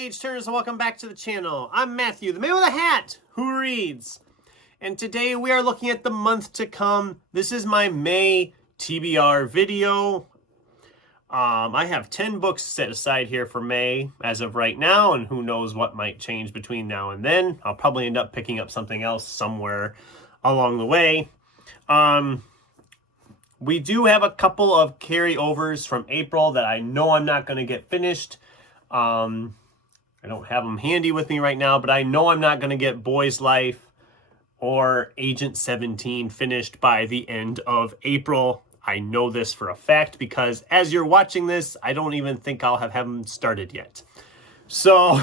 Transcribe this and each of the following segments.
page turners, and welcome back to the channel. I'm Matthew, the man with a hat who reads. And today we are looking at the month to come. This is my May TBR video. I have 10 books set aside here for May as of right now, and who knows what might change between now and then. I'll probably end up picking up something else somewhere along the way. We do have a couple of carryovers from April that I know I'm not going to get finished. I don't have them handy with me right now, but I know I'm not going to get Boy's Life or Agent 17 finished by the end of April. I know this for a fact because as you're watching this, I don't even think I'll have them started yet. So,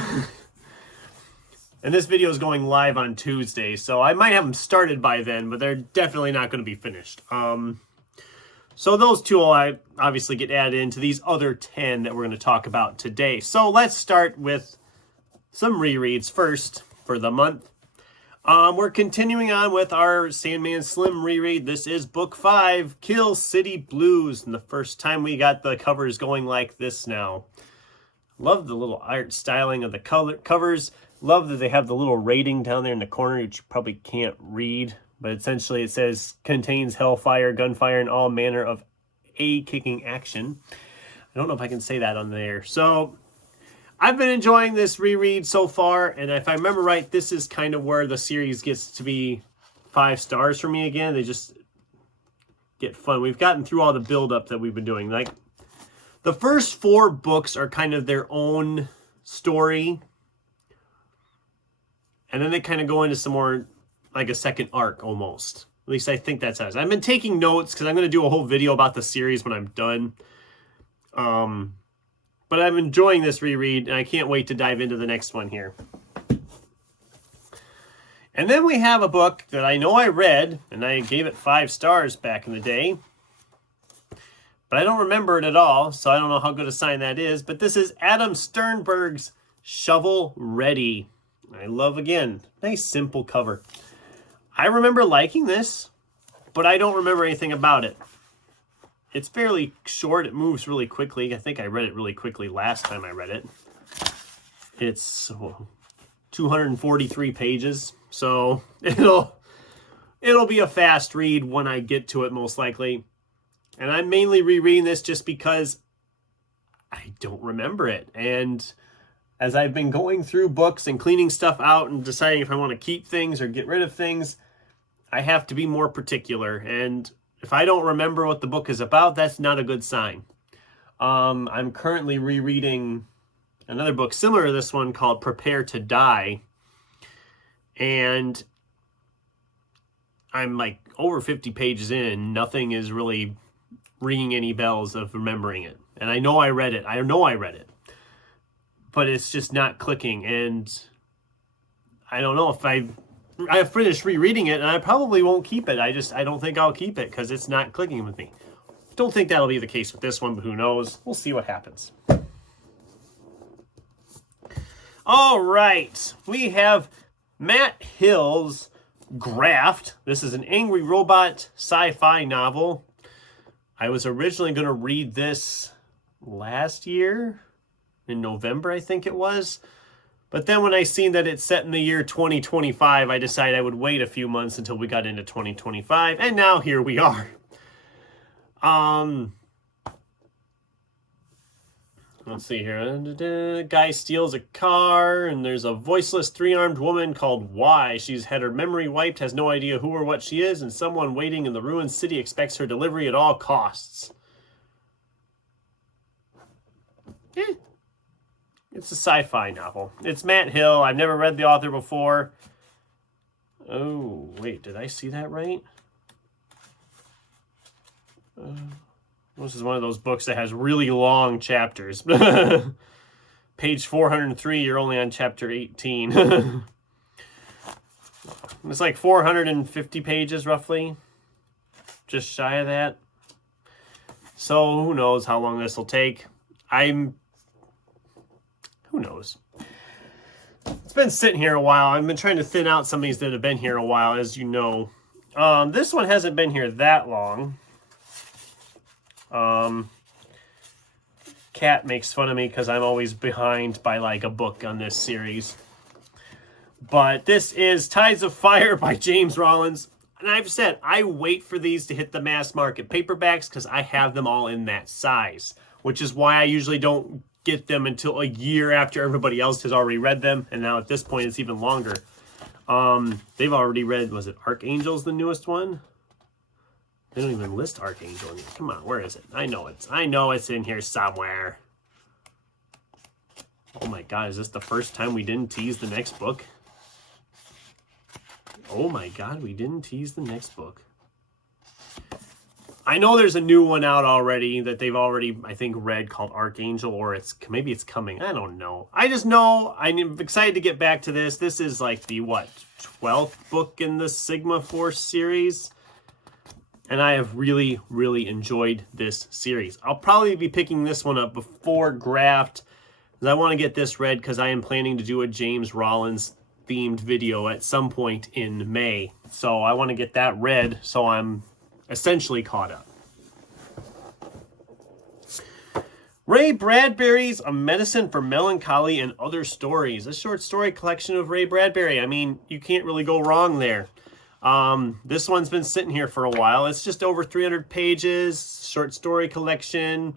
and this video is going live on Tuesday, so I might have them started by then, but they're definitely not going to be finished. So those two will obviously get added into these other 10 that we're going to talk about today. So let's start with some rereads first for the month. We're continuing on with our Sandman Slim reread. This is book 5, Kill City Blues. And the first time we got the covers going like this now. Love the little art styling of the covers. Love that they have the little rating down there in the corner, which you probably can't read. But essentially it says, contains hellfire, gunfire, and all manner of kicking action. I don't know if I can say that on there. So I've been enjoying this reread so far. And if I remember right, this is kind of where the series gets to be 5 stars for me again. They just get fun. We've gotten through all the buildup that we've been doing. Like the first 4 books are kind of their own story. And then they kind of go into some more like a second arc almost. At least I think that's how it is. I've been taking notes because I'm going to do a whole video about the series when I'm done. But I'm enjoying this reread, and I can't wait to dive into the next one here. And then we have a book that I know I read, and I gave it 5 stars back in the day. But I don't remember it at all, so I don't know how good a sign that is. But this is Adam Sternberg's Shovel Ready. I love, again, nice simple cover. I remember liking this, but I don't remember anything about it. It's fairly short. It moves really quickly. I think I read it really quickly last time I read it. It's 243 pages, so it'll be a fast read when I get to it, most likely. And I'm mainly rereading this just because I don't remember it. And as I've been going through books and cleaning stuff out and deciding if I want to keep things or get rid of things, I have to be more particular. And if I don't remember what the book is about, that's not a good sign. I'm currently rereading another book similar to this one called Prepare to Die. And I'm like over 50 pages in. Nothing is really ringing any bells of remembering it. And I know I read it. I know I read it. But it's just not clicking. And I don't know if I finished rereading it, and I probably won't keep it. I don't think I'll keep it because it's not clicking with me. Don't think that'll be the case with this one, but who knows? We'll see what happens. All right. We have Matt Hill's Graft. This is an angry robot sci-fi novel. I was originally going to read this last year, in November, I think it was. But then when I seen that it's set in the year 2025, I decided I would wait a few months until we got into 2025. And now here we are. Let's see here. Guy steals a car, and there's a voiceless 3-armed woman called Y. She's had her memory wiped, has no idea who or what she is, and someone waiting in the ruined city expects her delivery at all costs. It's a sci-fi novel. It's Matt Hill. I've never read the author before. Oh, wait, did I see that right? This is one of those books that has really long chapters. Page 403, you're only on chapter 18. It's like 450 pages, roughly. Just shy of that. So, who knows how long this will take. Who knows? It's been sitting here a while. I've been trying to thin out some of these that have been here a while, as you know. This one hasn't been here that long. cat makes fun of me because I'm always behind by like a book on this series. But this is Tides of Fire by James Rollins. And I've said, I wait for these to hit the mass market paperbacks because I have them all in that size, which is why I usually don't get them until a year after everybody else has already read them. And now at this point, it's even longer. They've already read, was it Archangel's the newest one? They don't even list Archangel in here. Come on, where is it? I know it's in here somewhere. Oh my God, is this the first time we didn't tease the next book? Oh my God, we didn't tease the next book. I know there's a new one out already that they've already, I think, read called Archangel, or maybe it's coming. I don't know. I just know I'm excited to get back to this. This is like the, 12th book in the Sigma Force series. And I have really, really enjoyed this series. I'll probably be picking this one up before Graft, because I want to get this read because I am planning to do a James Rollins themed video at some point in May. So I want to get that read so I'm essentially caught up. Ray Bradbury's A Medicine for Melancholy and Other Stories. A short story collection of Ray Bradbury. I mean, you can't really go wrong there. This one's been sitting here for a while. It's just over 300 pages, short story collection.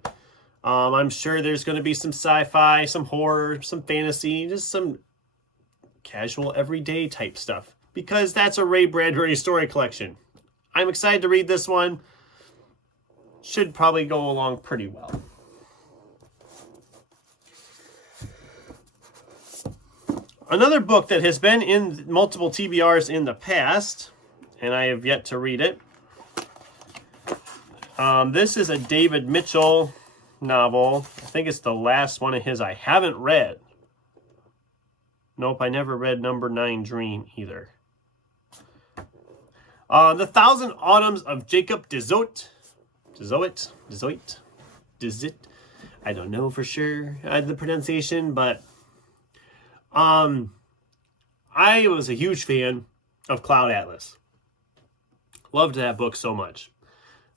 I'm sure there's going to be some sci-fi, some horror, some fantasy, just some casual everyday type stuff, because that's a Ray Bradbury story collection. I'm excited to read this one. Should probably go along pretty well. Another book that has been in multiple TBRs in the past, and I have yet to read it. This is a David Mitchell novel. I think it's the last one of his I haven't read. Nope, I never read Number 9 Dream either. The Thousand Autumns of Jacob Dezoit. I don't know for sure the pronunciation, but I was a huge fan of Cloud Atlas. Loved that book so much.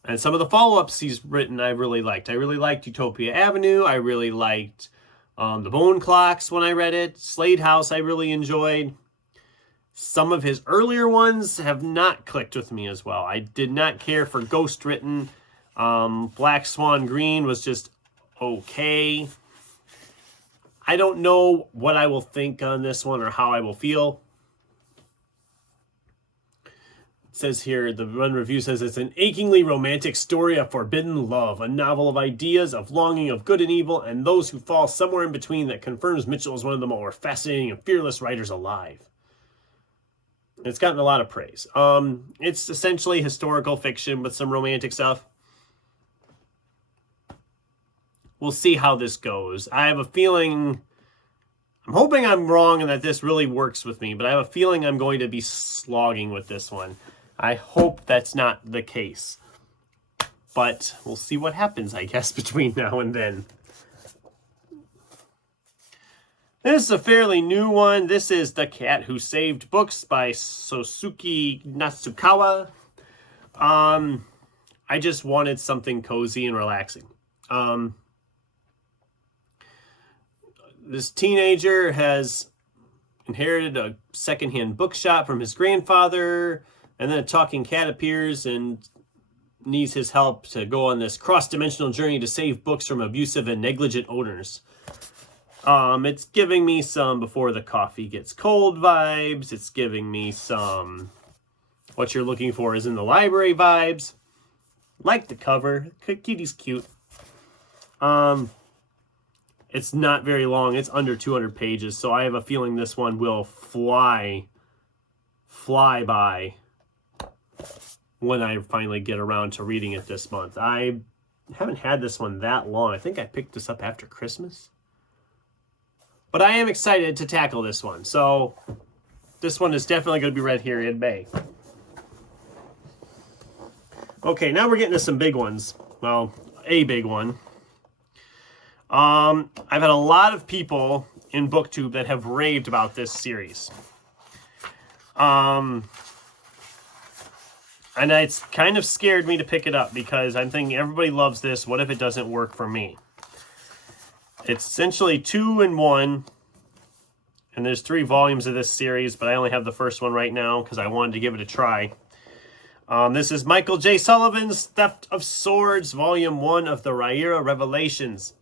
And some of the follow-ups he's written I really liked. I really liked Utopia Avenue. I really liked The Bone Clocks when I read it. Slade House I really enjoyed. Some of his earlier ones have not clicked with me as well. I did not care for Ghost Written. Black Swan Green was just okay. I don't know what I will think on this one or how I will feel. It says here, the one review says it's an achingly romantic story of forbidden love, a novel of ideas, of longing, of good and evil, and those who fall somewhere in between that confirms Mitchell is one of the more fascinating and fearless writers alive. It's gotten a lot of praise. It's essentially historical fiction with some romantic stuff. We'll see how this goes. I have a feeling, I'm hoping I'm wrong and that this really works with me, but I have a feeling I'm going to be slogging with this one. I hope that's not the case. But we'll see what happens, I guess, between now and then. This is a fairly new one. This is The Cat Who Saved Books by Sosuke Natsukawa. I just wanted something cozy and relaxing. This teenager has inherited a secondhand bookshop from his grandfather, and then a talking cat appears and needs his help to go on this cross-dimensional journey to save books from abusive and negligent owners. It's giving me some Before the Coffee Gets Cold vibes. It's giving me some What You're Looking For Is in the Library vibes. Like the cover. Kitty's cute. It's not very long. It's under 200 pages, so I have a feeling this one will fly by when I finally get around to reading it this month. I haven't had this one that long. I think I picked this up after Christmas. But I am excited to tackle this one. So this one is definitely going to be read here in May. Okay, now we're getting to some big ones. Well, a big one. I've had a lot of people in BookTube that have raved about this series. And it's kind of scared me to pick it up because I'm thinking everybody loves this. What if it doesn't work for me? It's essentially 2 in 1. And there's 3 volumes of this series, but I only have the first one right now because I wanted to give it a try. This is Michael J. Sullivan's Theft of Swords, Volume 1 of the Rhaenyra Revelations.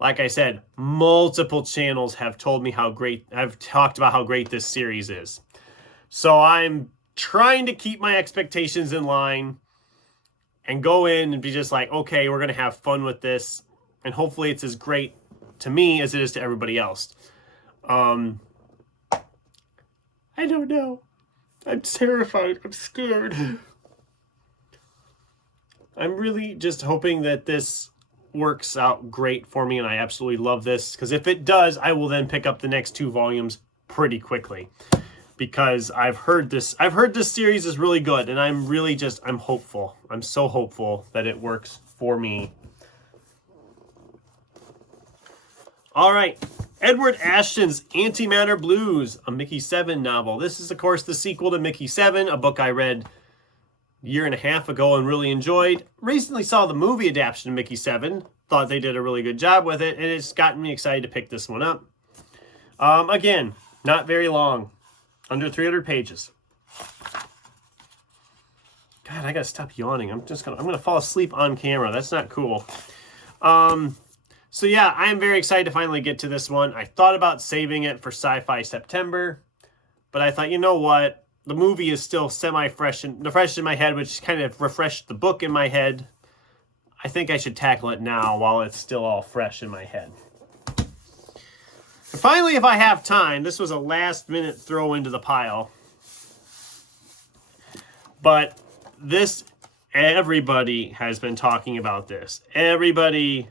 Like I said, multiple channels have told me how great, I've talked about how great this series is. So I'm trying to keep my expectations in line and go in and be just like, okay, we're going to have fun with this. And hopefully it's as great to me as it is to everybody else. I don't know. I'm terrified. I'm scared. I'm really just hoping that this works out great for me and I absolutely love this. Because if it does, I will then pick up the next 2 volumes pretty quickly. Because I've heard this series is really good. And I'm really just, I'm hopeful. I'm so hopeful that it works for me. All right. Edward Ashton's Antimatter Blues, a Mickey 7 novel. This is, of course, the sequel to Mickey 7, a book I read a year and a half ago and really enjoyed. Recently saw the movie adaptation of Mickey 7. Thought they did a really good job with it, and it's gotten me excited to pick this one up. Again, not very long. Under 300 pages. God, I gotta stop yawning. I'm gonna fall asleep on camera. That's not cool. So yeah, I am very excited to finally get to this one. I thought about saving it for Sci-Fi September, but I thought, you know what? The movie is still semi-fresh in my head, which kind of refreshed the book in my head. I think I should tackle it now while it's still all fresh in my head. And finally, if I have time, this was a last-minute throw into the pile. But this, everybody has been talking about this. Everybody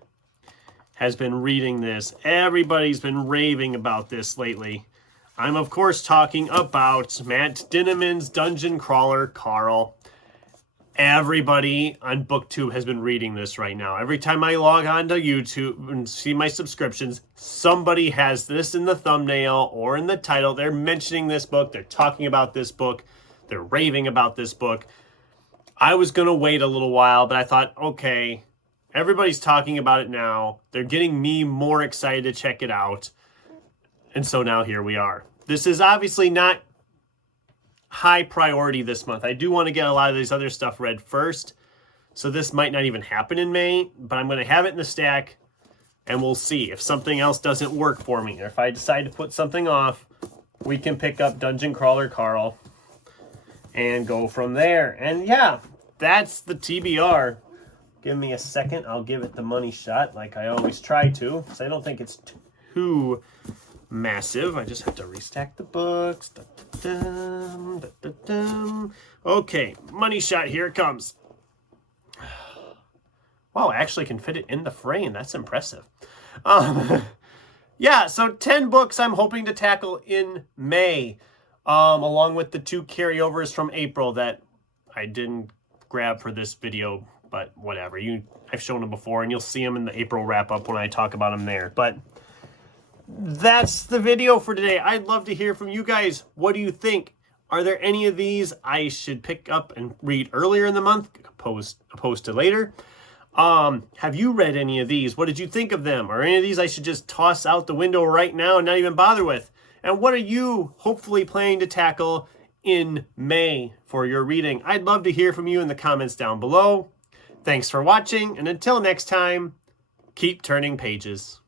has been reading this. Everybody's been raving about this lately. I'm, of course, talking about Matt Dinniman's Dungeon Crawler, Carl. Everybody on BookTube has been reading this right now. Every time I log on to YouTube and see my subscriptions, somebody has this in the thumbnail or in the title. They're mentioning this book. They're talking about this book. They're raving about this book. I was going to wait a little while, but I thought, okay, everybody's talking about it now. They're getting me more excited to check it out. And so now here we are. This is obviously not high priority this month. I do want to get a lot of these other stuff read first. So this might not even happen in May, but I'm going to have it in the stack and we'll see. If something else doesn't work for me, or if I decide to put something off, we can pick up Dungeon Crawler Carl and go from there. And yeah, that's the TBR. Give me a second. I'll give it the money shot like I always try to, because I don't think it's too massive. I just have to restack the books. Da-da-dum, da-da-dum. Okay, money shot. Here it comes. Wow, I actually can fit it in the frame. That's impressive. Yeah, so 10 books I'm hoping to tackle in May, along with the 2 carryovers from April that I didn't grab for this video, but whatever. I've shown them before, and you'll see them in the April wrap-up when I talk about them there. But that's the video for today. I'd love to hear from you guys. What do you think? Are there any of these I should pick up and read earlier in the month, opposed to later? Have you read any of these? What did you think of them? Are any of these I should just toss out the window right now and not even bother with? And what are you hopefully planning to tackle in May for your reading? I'd love to hear from you in the comments down below. Thanks for watching, and until next time, keep turning pages.